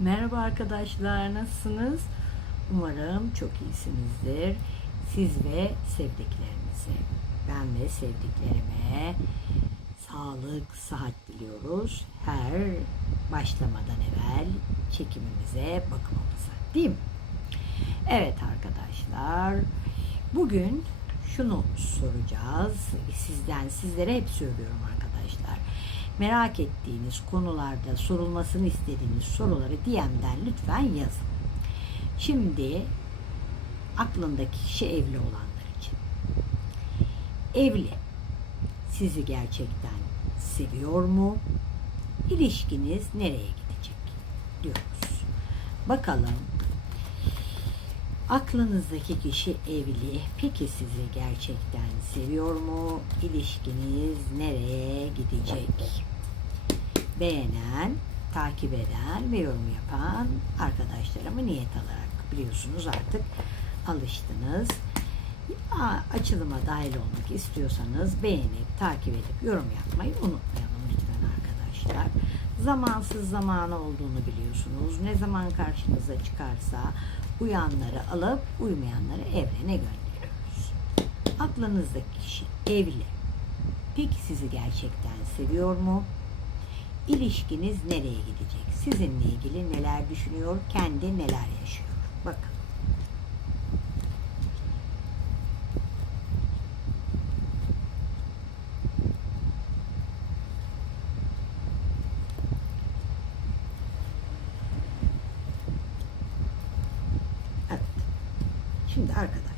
Merhaba arkadaşlar, nasılsınız? Umarım çok iyisinizdir. Siz ve sevdiklerinize, ben ve sevdiklerime sağlık, sıhhat diliyoruz. Her başlamadan evvel çekimimize, bakımımıza, değil mi? Evet arkadaşlar, bugün şunu soracağız. Sizden, sizlere hep söylüyorum arkadaşlar. Merak ettiğiniz konularda sorulmasını istediğiniz soruları DM'den lütfen yazın. Şimdi aklındaki kişi evli olanlar için. Evli. Sizi gerçekten seviyor mu? İlişkiniz nereye gidecek? diyoruz. Bakalım Aklınızdaki kişi evli. Peki sizi gerçekten seviyor mu? İlişkiniz nereye gidecek? Beğenen, takip eden ve yorum yapan arkadaşlarımı niyet alarak biliyorsunuz artık alıştınız. Açılıma dahil olmak istiyorsanız beğenip, takip edip, yorum yapmayı unutmayalım lütfen arkadaşlar. Zamansız zamanı olduğunu biliyorsunuz. Ne zaman karşınıza çıkarsa uyanları alıp uymayanları evrene gönderiyoruz. Aklınızdaki kişi evli. Peki sizi gerçekten seviyor mu? İlişkiniz nereye gidecek? Sizinle ilgili neler düşünüyor? Kendi neler yaşıyor? Bakın. Evet. Şimdi arkadaşlar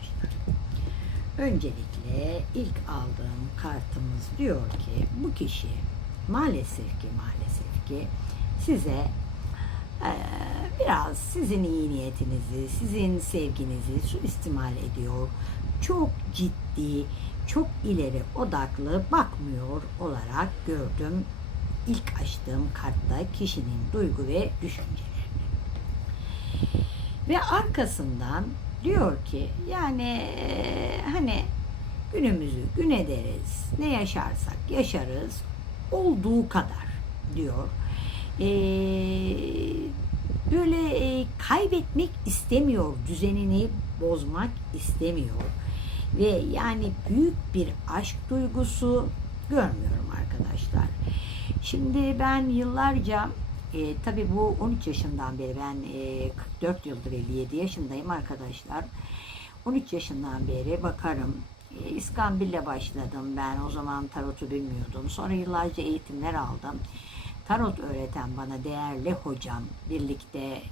öncelikle ilk aldığım kartımız diyor ki bu kişi maalesef ki maalesef ki size biraz sizin iyi niyetinizi, sizin sevginizi suistimal ediyor. Çok ciddi, çok ileri odaklı bakmıyor olarak gördüm. İlk açtığım kartta kişinin duygu ve düşüncelerini. Ve arkasından diyor ki yani hani günümüzü gün ederiz. Ne yaşarsak yaşarız. Olduğu kadar diyor. Eee, böyle e, kaybetmek istemiyor. Düzenini bozmak istemiyor. Ve yani büyük bir aşk duygusu görmüyorum arkadaşlar. Şimdi ben yıllarca e, tabii bu 13 yaşından beri ben e, 44 yıldır 57 yaşındayım arkadaşlar. 13 yaşından beri bakarım. E, İskambil'le başladım ben. O zaman tarotu bilmiyordum. Sonra yıllarca eğitimler aldım. Tarot öğreten bana değerli hocam. Birlikte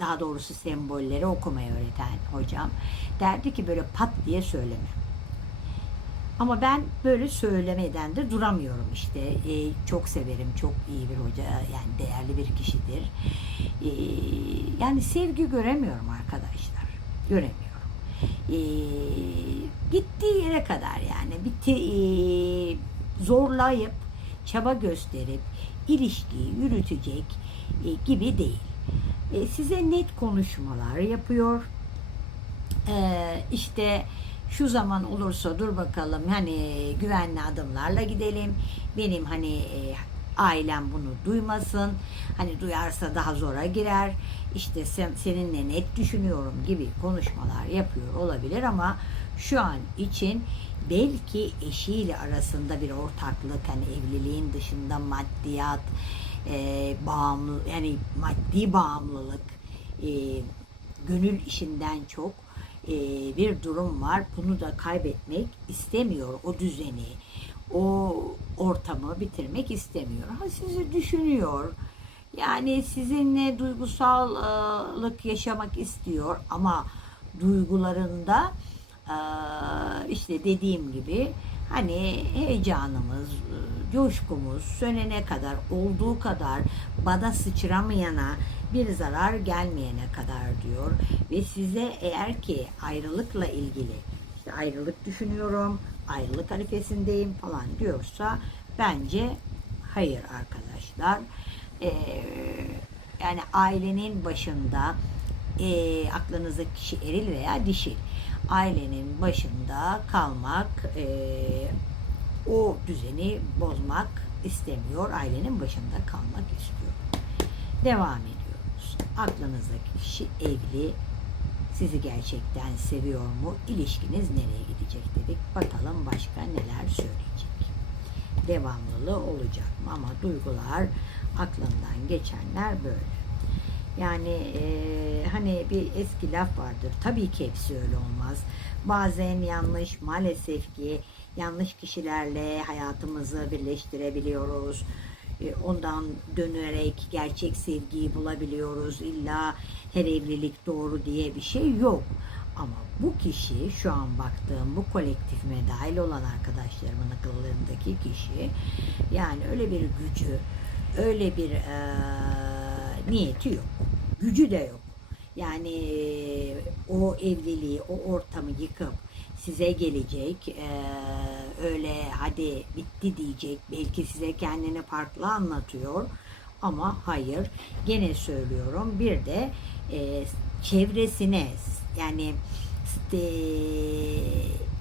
daha doğrusu sembolleri okumayı öğreten hocam. Derdi ki böyle pat diye söyleme. Ama ben böyle söylemeden de duramıyorum işte. Ee, çok severim, çok iyi bir hoca, yani değerli bir kişidir. Ee, yani sevgi göremiyorum arkadaşlar. Göremiyorum. Ee, gittiği yere kadar yani bitti ee, zorlayıp çaba gösterip ilişkiyi yürütecek e, gibi değil. E, size net konuşmalar yapıyor. E, işte şu zaman olursa dur bakalım hani güvenli adımlarla gidelim. Benim hani e, ailem bunu duymasın. Hani duyarsa daha zora girer. İşte sen, seninle net düşünüyorum gibi konuşmalar yapıyor olabilir ama şu an için belki eşiyle arasında bir ortaklık hani evliliğin dışında maddiyat e, bağımlı yani maddi bağımlılık e, gönül işinden çok e, bir durum var. Bunu da kaybetmek istemiyor o düzeni, o ortamı bitirmek istemiyor. Ha sizi düşünüyor. Yani sizinle duygusallık yaşamak istiyor ama duygularında eee, işte dediğim gibi hani heyecanımız, coşkumuz sönene kadar olduğu kadar bana sıçramayana bir zarar gelmeyene kadar diyor ve size eğer ki ayrılıkla ilgili işte ayrılık düşünüyorum, ayrılık harifesindeyim falan diyorsa bence hayır arkadaşlar. Ee, yani ailenin başında e, aklınızdaki kişi eril veya dişil. Ailenin başında kalmak e, o düzeni bozmak istemiyor. Ailenin başında kalmak istiyor. Devam ediyoruz. Aklınızdaki kişi evli, sizi gerçekten seviyor mu? İlişkiniz nereye gidecek dedik. Bakalım başka neler söyleyecek. Devamlılığı olacak mı? Ama duygular aklından geçenler böyle. Yani eee, hani bir eski laf vardır. Tabii ki hepsi öyle olmaz. Bazen yanlış maalesef ki yanlış kişilerle hayatımızı birleştirebiliyoruz. E, Ondan dönerek gerçek sevgiyi bulabiliyoruz. İlla her evlilik doğru diye bir şey yok. Ama bu kişi şu an baktığım bu kolektifime dahil olan arkadaşlarımın akıllarındaki kişi yani öyle bir gücü, öyle bir eee, niyeti yok. Gücü de yok. Yani eee, o evliliği, o ortamı yıkıp size gelecek, eee, öyle hadi bitti diyecek, belki size kendini farklı anlatıyor. Ama hayır, gene söylüyorum bir de eee, çevresine yani işte,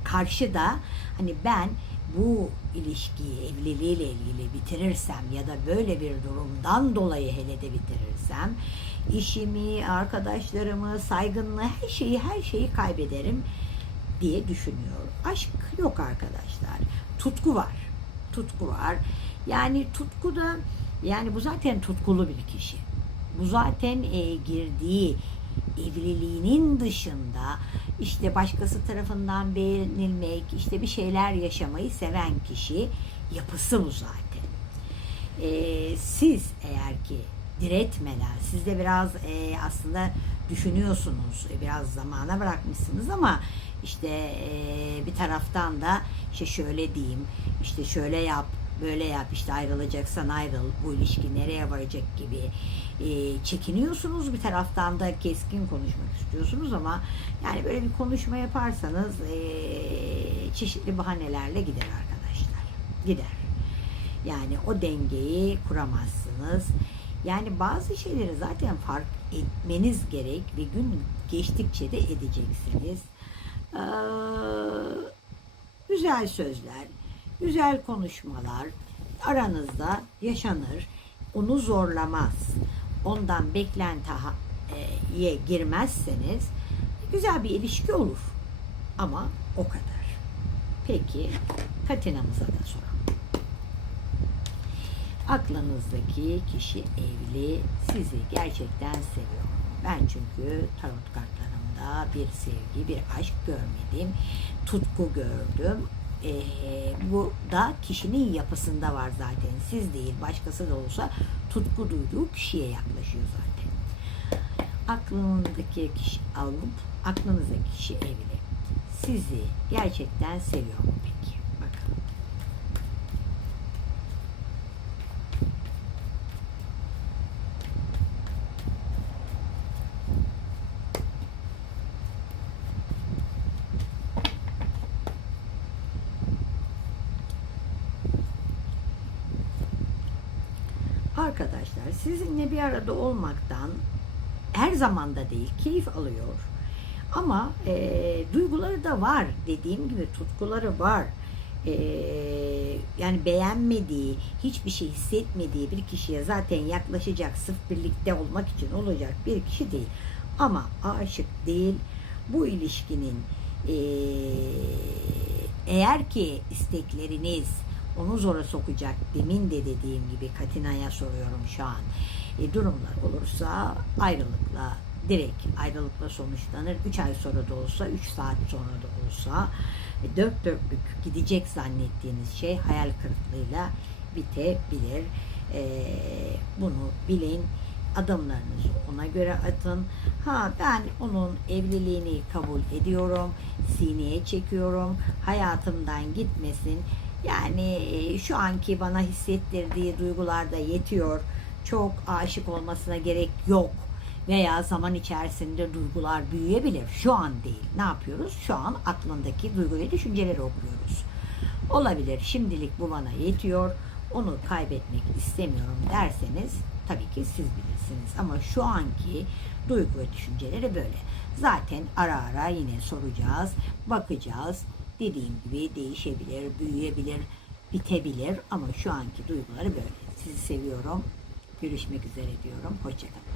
karşıda hani ben bu ilişkiyi evliliğiyle ilgili bitirirsem ya da böyle bir durumdan dolayı hele de bitirirsem işimi, arkadaşlarımı, saygınlığı her şeyi her şeyi kaybederim diye düşünüyor. Aşk yok arkadaşlar. Tutku var. Tutku var. Yani tutku da yani bu zaten tutkulu bir kişi. Bu zaten e, girdiği evliliğinin dışında işte başkası tarafından beğenilmek, işte bir şeyler yaşamayı seven kişi yapısı bu zaten. Ee, siz eğer ki diretmeden, siz de biraz e, aslında düşünüyorsunuz, e, biraz zamana bırakmışsınız ama işte e, bir taraftan da işte şöyle diyeyim, işte şöyle yap, böyle yap, işte ayrılacaksan ayrıl, bu ilişki nereye varacak gibi e, çekiniyorsunuz. Bir taraftan da keskin konuşmak istiyorsunuz ama yani böyle bir konuşma yaparsanız e, çeşitli bahanelerle gider arkadaşlar. Gider. Yani o dengeyi kuramazsınız. Yani bazı şeyleri zaten fark etmeniz gerek ve gün geçtikçe de edeceksiniz. Ee, güzel sözler, güzel konuşmalar aranızda yaşanır. Onu zorlamaz. Ondan beklentiye girmezseniz güzel bir ilişki olur. Ama o kadar. Peki Katina'mıza da soralım. Aklınızdaki kişi evli, sizi gerçekten seviyor. Ben çünkü tarot kartlarımda bir sevgi, bir aşk görmedim. Tutku gördüm. Ee, bu da kişinin yapısında var zaten. Siz değil, başkası da olsa tutku duyduğu kişiye yaklaşıyor zaten. Aklınızdaki kişi alıp, aklınızdaki kişi evli. Sizi gerçekten seviyor mu peki? Bakalım. Arkadaşlar sizinle bir arada olmaktan her zaman da değil keyif alıyor. Ama e, duyguları da var. Dediğim gibi tutkuları var. E, yani beğenmediği, hiçbir şey hissetmediği bir kişiye zaten yaklaşacak, sırf birlikte olmak için olacak bir kişi değil. Ama aşık değil. Bu ilişkinin e, eğer ki istekleriniz onu zora sokacak demin de dediğim gibi Katina'ya soruyorum şu an. E, durumlar olursa ayrılıkla direkt ayrılıkla sonuçlanır. 3 ay sonra da olsa, 3 saat sonra da olsa e, dört dörtlük gidecek zannettiğiniz şey hayal kırıklığıyla bitebilir. E, bunu bilin. Adımlarınızı ona göre atın. Ha ben onun evliliğini kabul ediyorum. Sineye çekiyorum. Hayatımdan gitmesin. Yani şu anki bana hissettirdiği duygular da yetiyor. Çok aşık olmasına gerek yok. Veya zaman içerisinde duygular büyüyebilir. Şu an değil. Ne yapıyoruz? Şu an aklındaki duygu ve düşünceleri okuyoruz. Olabilir. Şimdilik bu bana yetiyor. Onu kaybetmek istemiyorum derseniz tabii ki siz bilirsiniz. Ama şu anki duygu ve düşünceleri böyle. Zaten ara ara yine soracağız, bakacağız. Dediğim gibi değişebilir, büyüyebilir, bitebilir ama şu anki duyguları böyle. Sizi seviyorum. Görüşmek üzere diyorum. Hoşçakalın.